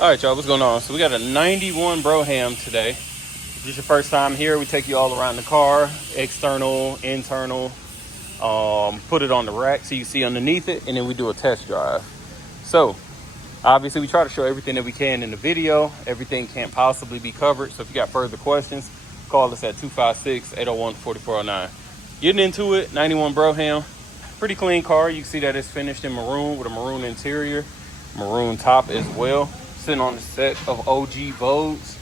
All right, y'all, what's going on? So we got a 91 Brougham today. If this is your first time here, we take you all around the car, external, internal, put it on the rack so you see underneath it, and then we do a test drive. So obviously we try to show everything that we can in the video. Everything can't possibly be covered. So if you got further questions, call us at 256-801-4409. Getting into it, 91 Brougham, pretty clean car. You can see that it's finished in maroon with a maroon interior, maroon top as well. Sitting on a set of OG Vogues.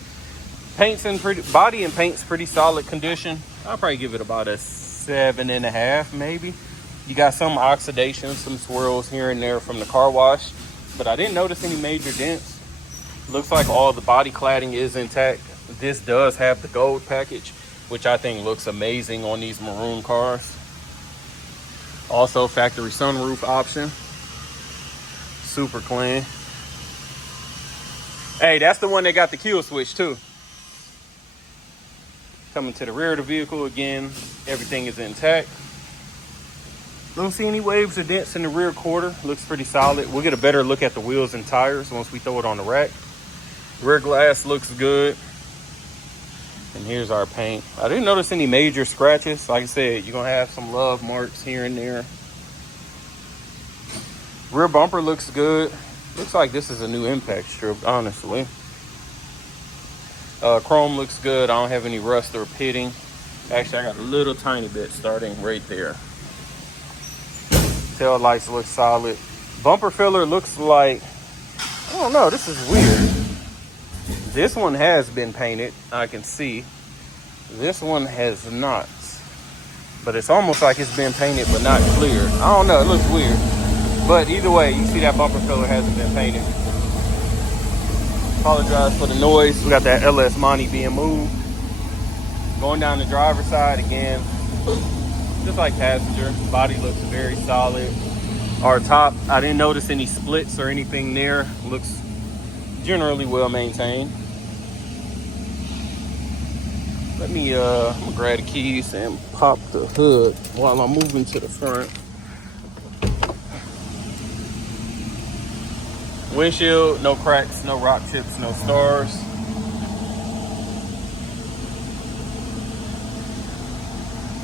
Paint's in body and paint's pretty solid condition. I'll probably give it about a 7.5 maybe. You got some oxidation, some swirls here and there from the car wash, but I didn't notice any major dents. Looks like all the body cladding is intact. This does have the gold package, which I think looks amazing on these maroon cars. Also factory sunroof option. Super clean. Hey, that's the one that got the kill switch too. Coming to the rear of the vehicle again, everything is intact. Don't see any waves or dents in the rear quarter. Looks pretty solid. We'll get a better look at the wheels and tires once we throw it on the rack. Rear glass looks good. And here's our paint. I didn't notice any major scratches. Like I said, you're gonna have some love marks here and there. Rear bumper looks good. Looks like this is a new impact strip, honestly. Chrome looks good. I don't have any rust or pitting. Actually, I got a little tiny bit starting right there. Tail lights look solid. Bumper filler looks like, I don't know, this is weird. This one has been painted, I can see. This one has not. But it's almost like it's been painted but not clear. I don't know, it looks weird. But either way, you see that bumper filler hasn't been painted. Apologize for the noise. We got that LS Monty being moved. Going down the driver's side again, just like passenger. Body looks very solid. Our top, I didn't notice any splits or anything there. Looks generally well maintained. Let me, I'm gonna grab the keys and pop the hood while I'm moving to the front. Windshield, no cracks, no rock chips, no stars.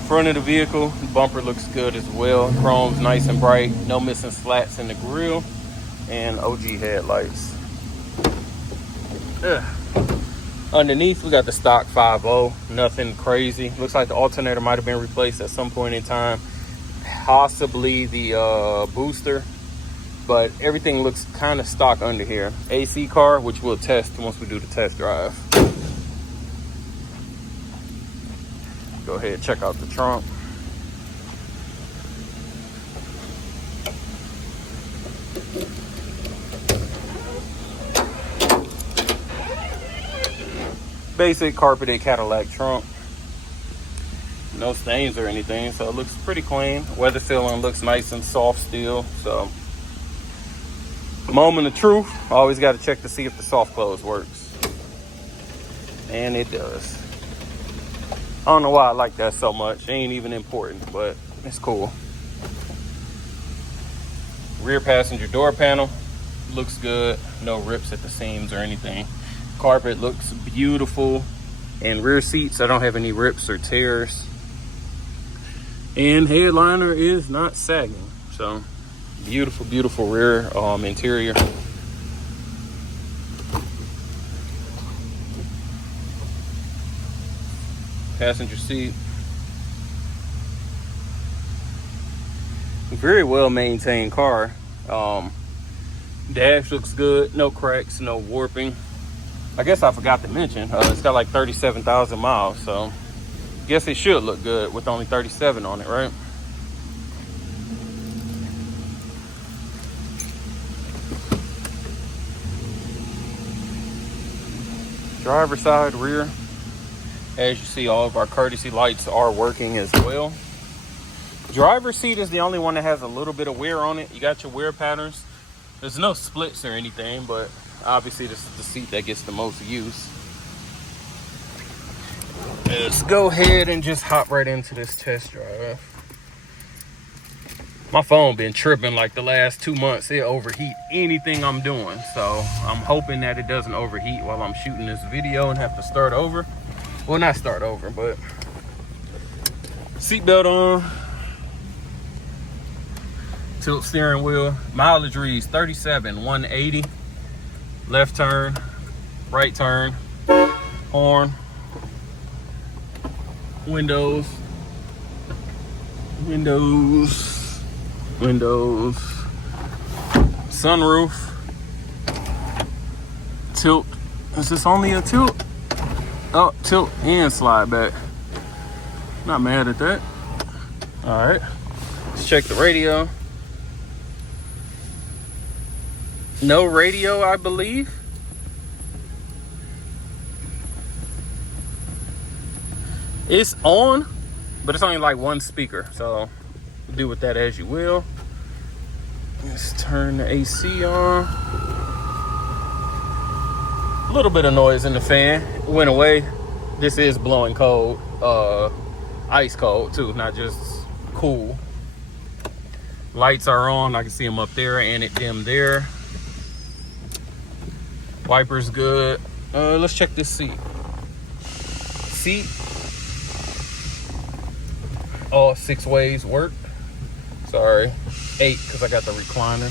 Front of the vehicle, the bumper looks good as well. Chrome's nice and bright, no missing slats in the grille, and OG headlights. Underneath, we got the stock 5.0, nothing crazy. Looks like the alternator might have been replaced at some point in time. Possibly the booster. But everything looks kind of stock under here. AC car, which we'll test once we do the test drive. Go ahead and check out the trunk. Basic carpeted Cadillac trunk. No stains or anything, so it looks pretty clean. Weather sealing looks nice and soft still, so. Moment of truth, always got to check to see if the soft close works. And it does. I don't know why I like that so much. It ain't even important, but it's cool. Rear passenger door panel looks good. No rips at the seams or anything. Carpet looks beautiful. And rear seats, I don't have any rips or tears. And headliner is not sagging, so. Beautiful, beautiful rear interior. Passenger seat. Very well maintained car. Dash looks good. No cracks, no warping. I guess I forgot to mention, it's got like 37,000 miles, so I guess it should look good with only 37 on it, right? Driver side, rear. As you see, all of our courtesy lights are working as well. Driver's seat is the only one that has a little bit of wear on it. You got your wear patterns. There's no splits or anything, but obviously this is the seat that gets the most use. Let's go ahead and just hop right into this test drive. My phone been tripping like the last 2 months. It overheat anything I'm doing. So I'm hoping that it doesn't overheat while I'm shooting this video and have to start over. Well, not start over, but seatbelt on. Tilt steering wheel. Mileage reads 37,180. Left turn, right turn, horn, windows, sunroof, tilt. Is this only a tilt? Oh, tilt and slide back. Not mad at that. All right, let's check the radio. No radio, I believe. It's on, but it's only like one speaker, so do with that as you will. Let's turn the AC on. A little bit of noise in the fan. It went away. This is blowing cold, ice cold too, not just cool. Lights are on. I can see them up there and it dimmed there. Wipers good. Let's check this seat. All 6 ways work. Sorry, 8 because I got the recliner.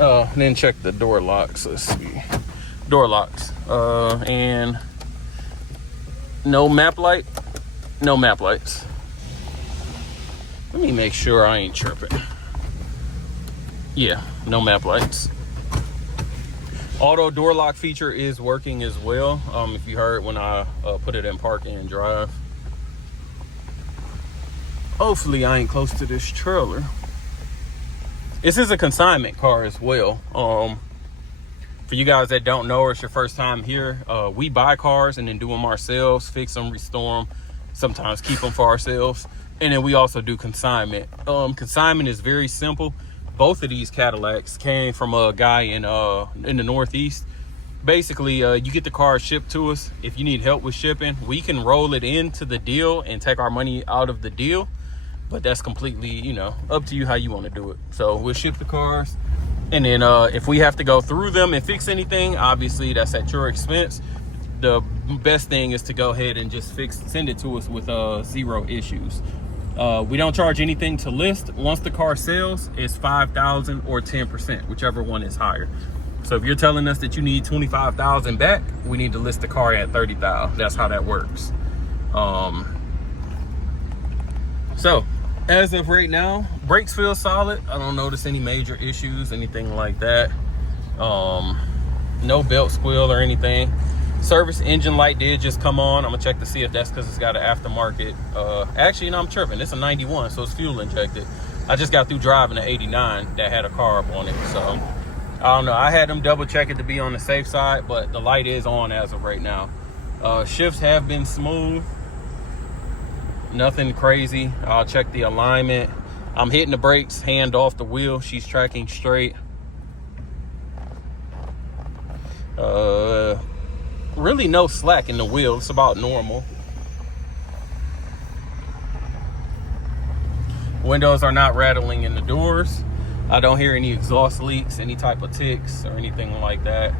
And then check the door locks. Let's see. Door locks. And no map light. No map lights. Let me make sure I ain't tripping. Yeah, no map lights. Auto door lock feature is working as well. If you heard when I put it in park and drive. Hopefully I ain't close to this trailer. This is a consignment car as well. For you guys that don't know or it's your first time here, we buy cars and then do them ourselves, fix them, restore them, sometimes keep them for ourselves. And then we also do consignment. Consignment is very simple. Both of these Cadillacs came from a guy in the Northeast. Basically, you get the car shipped to us. If you need help with shipping, we can roll it into the deal and take our money out of the deal. But that's completely, you know, up to you how you want to do it. So we'll ship the cars. And then if we have to go through them and fix anything, obviously that's at your expense. The best thing is to go ahead and just send it to us with 0 issues. We don't charge anything to list. Once the car sells, it's 5,000 or 10%, whichever one is higher. So if you're telling us that you need 25,000 back, we need to list the car at 30,000. That's how that works. So as of right now, brakes feel solid. I don't notice any major issues, anything like that. No belt squeal or anything. Service engine light did just come on. I'm gonna check to see if that's because it's got an aftermarket. Actually, no, I'm tripping. It's a 91, so it's fuel injected. I just got through driving an 89 that had a carb on it, so I don't know. I had them double check it to be on the safe side, but the light is on as of right now. Shifts have been smooth. Nothing crazy. I'll check the alignment. I'm hitting the brakes, hand off the wheel. She's tracking straight. Really no slack in the wheel. It's about normal. Windows are not rattling in the doors. I don't hear any exhaust leaks, any type of ticks or anything like that.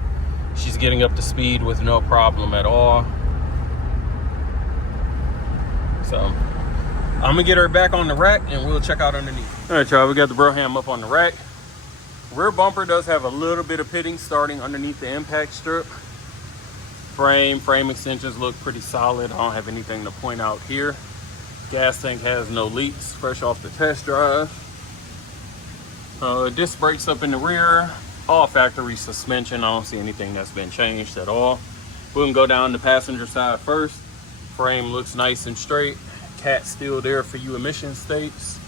She's getting up to speed with no problem at all. So I'm gonna get her back on the rack and we'll check out underneath. All right, y'all, we got the Brougham up on the rack. Rear bumper does have a little bit of pitting starting underneath the impact strip. Frame extensions look pretty solid. I don't have anything to point out here. Gas tank has no leaks, fresh off the test drive. Disc brakes up in the rear, all factory suspension. I don't see anything that's been changed at all. We can go down the passenger side first. Frame looks nice and straight. Cat's still there for you emission states.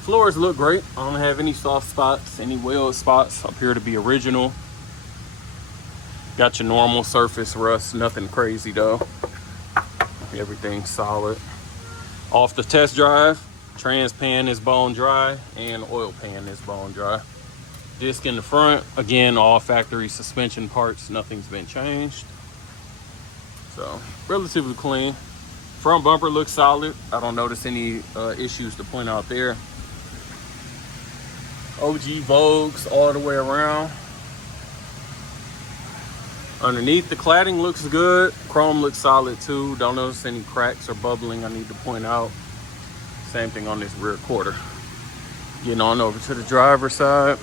Floors look great. I don't have any soft spots, any weld spots. Appear to be original. Got your normal surface rust, nothing crazy though. Everything's solid. Off the test drive, trans pan is bone dry and oil pan is bone dry. Disc in the front, again, all factory suspension parts, nothing's been changed. So, relatively clean. Front bumper looks solid. I don't notice any issues to point out there. OG Vogues all the way around. Underneath, the cladding looks good. Chrome looks solid too. Don't notice any cracks or bubbling I need to point out. Same thing on this rear quarter. Getting on over to the driver's side.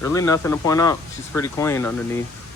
Really nothing to point out. She's pretty clean underneath.